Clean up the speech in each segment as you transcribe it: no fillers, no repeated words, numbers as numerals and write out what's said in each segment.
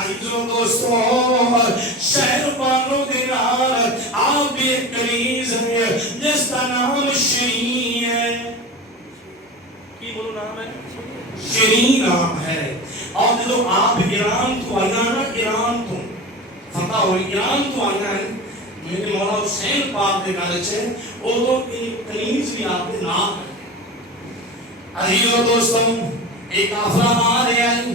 عزیزوں دوستوں شہر بانوں کے نال آپ بھی ایک کنیز ہے جس کا نام شیرین ہے. کی بولو نام ہے شیرین نام ہے. اور جب آپ ایران تو آیا نا ایران تو فتح ہوئی ایران تو آیا ہے میرے مولا حسین پاک دے گھر سے وہ تو کنیز بھی آپ کے نام ہے. عزیزوں دوستوں ایک قافلہ آ رہا ہے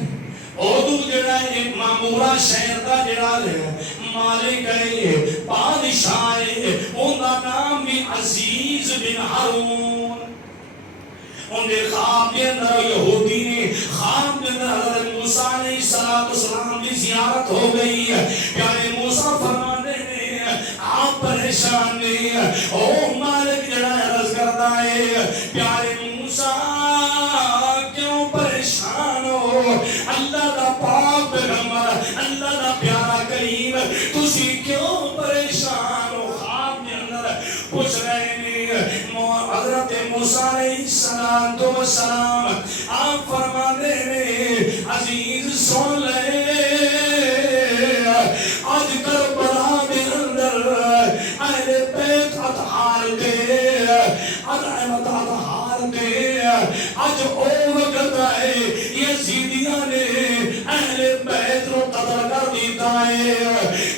اردو جڑا ہے مامورہ شہر دا جڑا ہے مالک ہے بادشاہ ہے ان کا نام بھی عزیز بن ہارون. ان کے خواب کے اندر یہودی نے خواب کے اندر حضرت موسیٰ علیہ السلام کی زیارت ہو گئی ہے. پیارے موسیٰ فرماتے ہیں آپ پریشان نہیں او مالک جڑا عرض کرتا ہے پیارے موسیٰ کیوں پریشان ہو اللہ دا پاک پیغمبر اللہ دا پیارا کریم تسی کیوں پریشان ہو. خواب کے اندر پوچھ رہے ہیں حضرت موسیٰ علیہ السلام آپ فرماتے ہیں عزیز سن لے آج کربلا کے اندر اہل بیت اطہار دے اطہار دے آج او وقت ہے یزیدیاں نے اہل بیت رو قتل کر دیتا ہے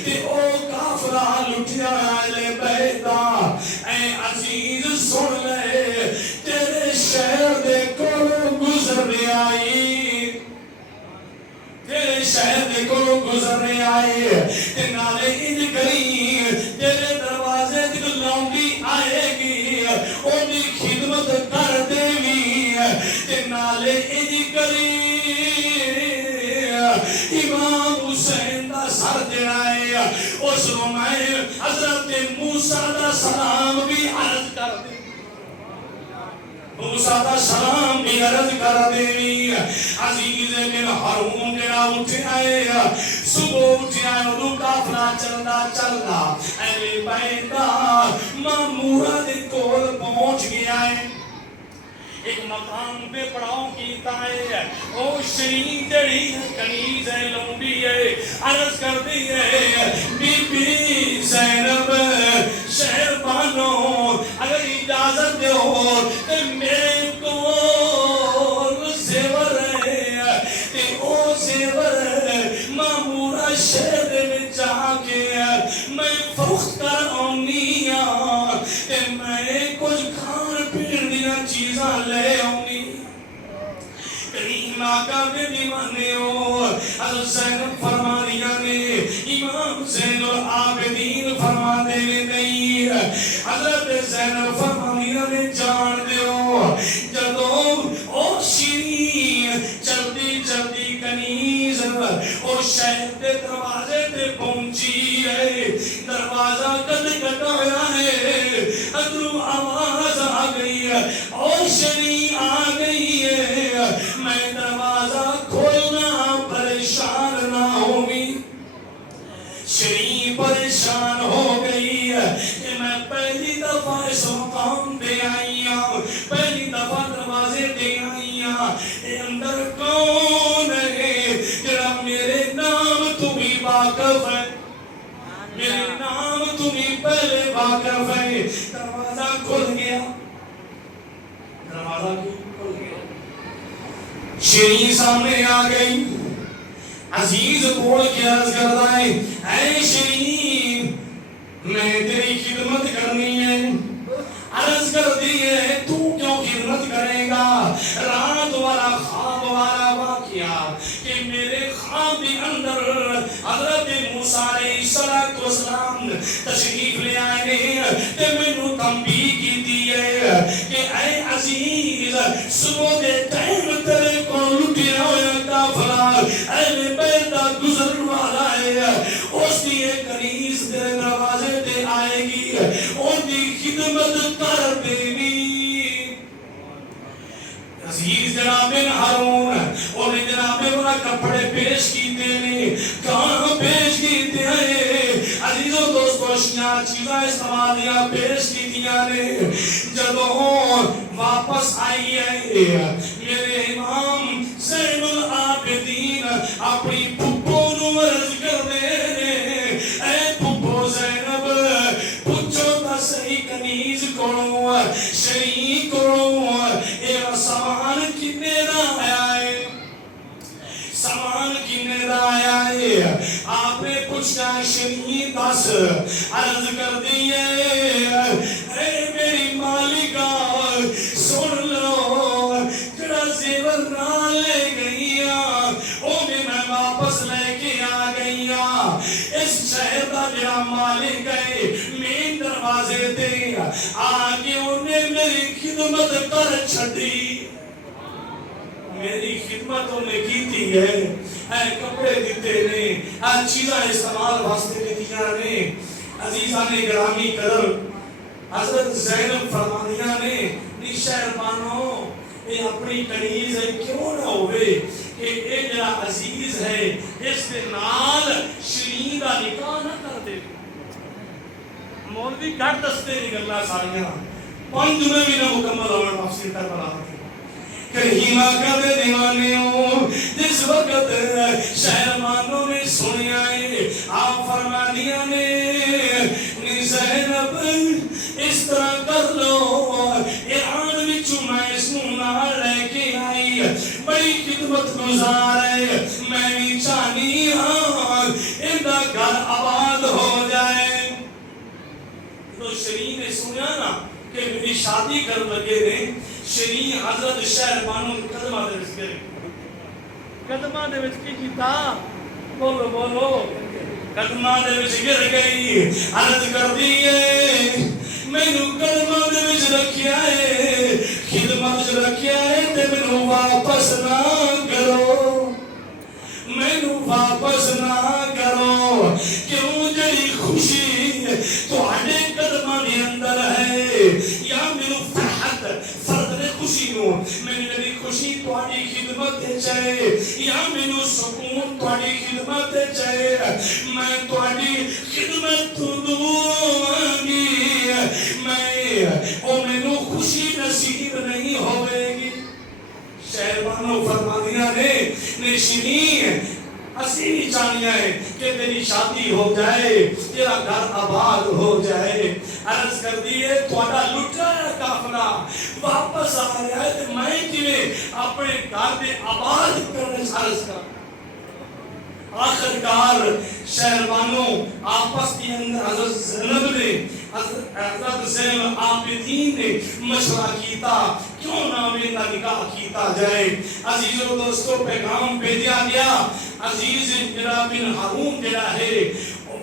کہ او کافرہ لٹیا اہل بیت اے عزیز سن لے تیرے شہر دے کولوں گزرنے آئی تیرے شہر دے کولوں گزرنے آئی تے نالے انج کری تیرے دروازے تک لونڈی آئے گی اونی خدمت کر دے گی تے نالے انج کری امام حسین دا سر جڑائے اس کو میں حضرت موسیٰ دا سلام بھی عرض کر دے موسیٰ دا سلام بھی عرض کر دے. عزیز بن ہارون جڑا اٹھے آئے صبح اٹھے آئے اور کافلا چلدا اہل بیت مامورہ دے کول پہنچ گیا ہے. ایک مقام پہ پڑاؤ کیتا ہے او شیرین جڑی کنیز ہے لونڈی ہے عرض کر دی ہے بی بی زینب شہر بانو اگر اجازت دے ہو کہ میرے کو زیور ہے تے او زیور مامورہ شہر میں جا کے میں فروخت کر آنی تے میں کچھ کھان پین دیا چیزاں لے آنی. کریم آقا بے دیوانے ہو حضرت زینب فرما دیا نے امام زین العابدین فرما دینے نہیں حضرت زینب فرما دیا نے جان دے ہو جدو او شیرین چلدی کنیز او شہر دے دروازے تے پہنچی ہے. دروازہ کد کٹایا ہے اندرو آواز آ گئی ہے او شیرین آ گئی ہے میں دروازہ کھولنا پریشان نہ ہوگی. شیرین پریشان ہو گئی ہے کہ میں پہلی دفعہ اس مقام پہ آئی ہوں پہلی دفعہ دروازے پہ آئی ہوں اندر کون ہے جڑا میرے نام تمہیں واقف ہے میرے نام تمہیں پہلے واقف ہے. دروازہ کھل گیا دروازہ کھل گیا شیرین سامنے آ گئی. عزیز بول کے عرض کرتا ہے اے شیرین میں تیری خدمت کرنی ہے. عرض کر دی ہے تو کیوں خدمت کرے گا. رات والا خواب والا واقعہ کہ میرے خواب کے اندر حضرت موسیٰ علیہ السلام تشریف لے آئے تے مینوں تنبیہ کی دی ہے کہ اے عزیز صبح دے ٹائم تیرے کو لٹیا ہویا کافلا اہل بیت گزرن والا ہے اس دی ایک کنیز تیرے دروازے تے آئے گی ان دی خدمت کر دے گی. عزیز جناب ہارون اور جناب انہاں کپڑے پیش کیتے نے کہاں پیش کیتے ہیں عزیزوں دوستو اشیاء چیزاں استعمالیاں پیش کیتیاں نے جدوں واپس آئی ہے میرے امام زین العابدین اپنی پھپھو پوچھا شریعت دس عرض کر دیئے اے میری مالکہ سن لو جڑا زیور نہ لے گئیاں او میں واپس لے کے آ گئیاں اس شہر دا جڑا مالک ہے مین دروازے تے آگے انہیں میری خدمت کر چھڑی میری خدمت انہیں کی تھی ہے اے کپڑے دیتے نے اے چیزہ استعمال واسطے دیتیاں نے عزیزان گرامی قدر حضرت زینب فرمانیاں نے نی شہربانوں یہ اپنی کنیز ہے کیوں نہ ہوئے کہ اے جرا عزیز ہے اس کے نال شرین کا نکاح نہ کر دے مولوی کٹ دستے نکلنا ساریاں پانچ میں بھی نہ مکمل ہوئے مفسیر کر بلا کریمہ کبھی دیوانے ہوں جس وقت شہرمانوں نے سنی آئے آپ فرمانیاں نے زینب اس طرح کر لو ایران وچوں میں اس نال لے کے آئی بڑی خدمت گزار ہے میں بھی چاہنی ہاں اندہ گھر آباد ہو جائے تو شرین نے سنیا نا کہ میری شادی کر لگے نے شرین حضرت شہربانوں قدمہ دے وچ گئے قدمہ دے وچ کی کیتا بولو بولو قدمہ دے وچ گر گئی عرض کر دیئے میں نو قدمہ دے وچ رکھیا ہے خدمت وچ رکھیا ہے تے میں نو واپس نہ کرو میں نو واپس نہ کرو کیوں جڑی خوشی تو آنے قدمہ دے اندر ہے یا میرے فرحت فرد نے خوشی نو میں میری خوشی تو آنی خدمت دے چاہے یا میرے سکون تو آنی خدمت دے چاہے میں تو آنی خدمت تو دوانگی میں او میرے خوشی نصیب نہیں ہوئے گی شہربانوں فرمانیاں نے شرین اسی بھی چاہنیاں ہے کہ میری شادی ہو جائے تیرا گھر آباد ہو جائے عرض کر دیئے توڑا لٹایا کافلہ واپس آ رہا ہے تو میں کیویں اپنے گھر میں آباد کرنے عرض کر آخرکار شہربانوں آپس کے اندر حضرت زینب نے حضرت زین العابدین نے مشورہ کیتا کیوں نہ میرا نکاح کیتا جائے عزیز و دوستوں پیغام بھیجا گیا عزیز جرا بن ہارون جڑا ہے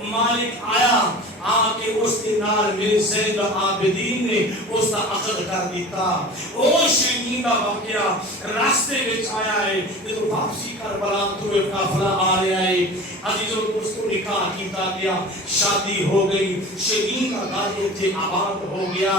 مالک آیا آکے اس کے نال میرے زین العابدین نے اس کا عقد کر دیتا او شرین کا واقعہ راستے وچ آیا ہے یہ تو واپسی کربلا تو ایک قافلہ آ رہا ہے عزیز و دوستوں نکاح کیتا گیا شادی ہو گئی شرین کا گھر تھے آباد ہو گیا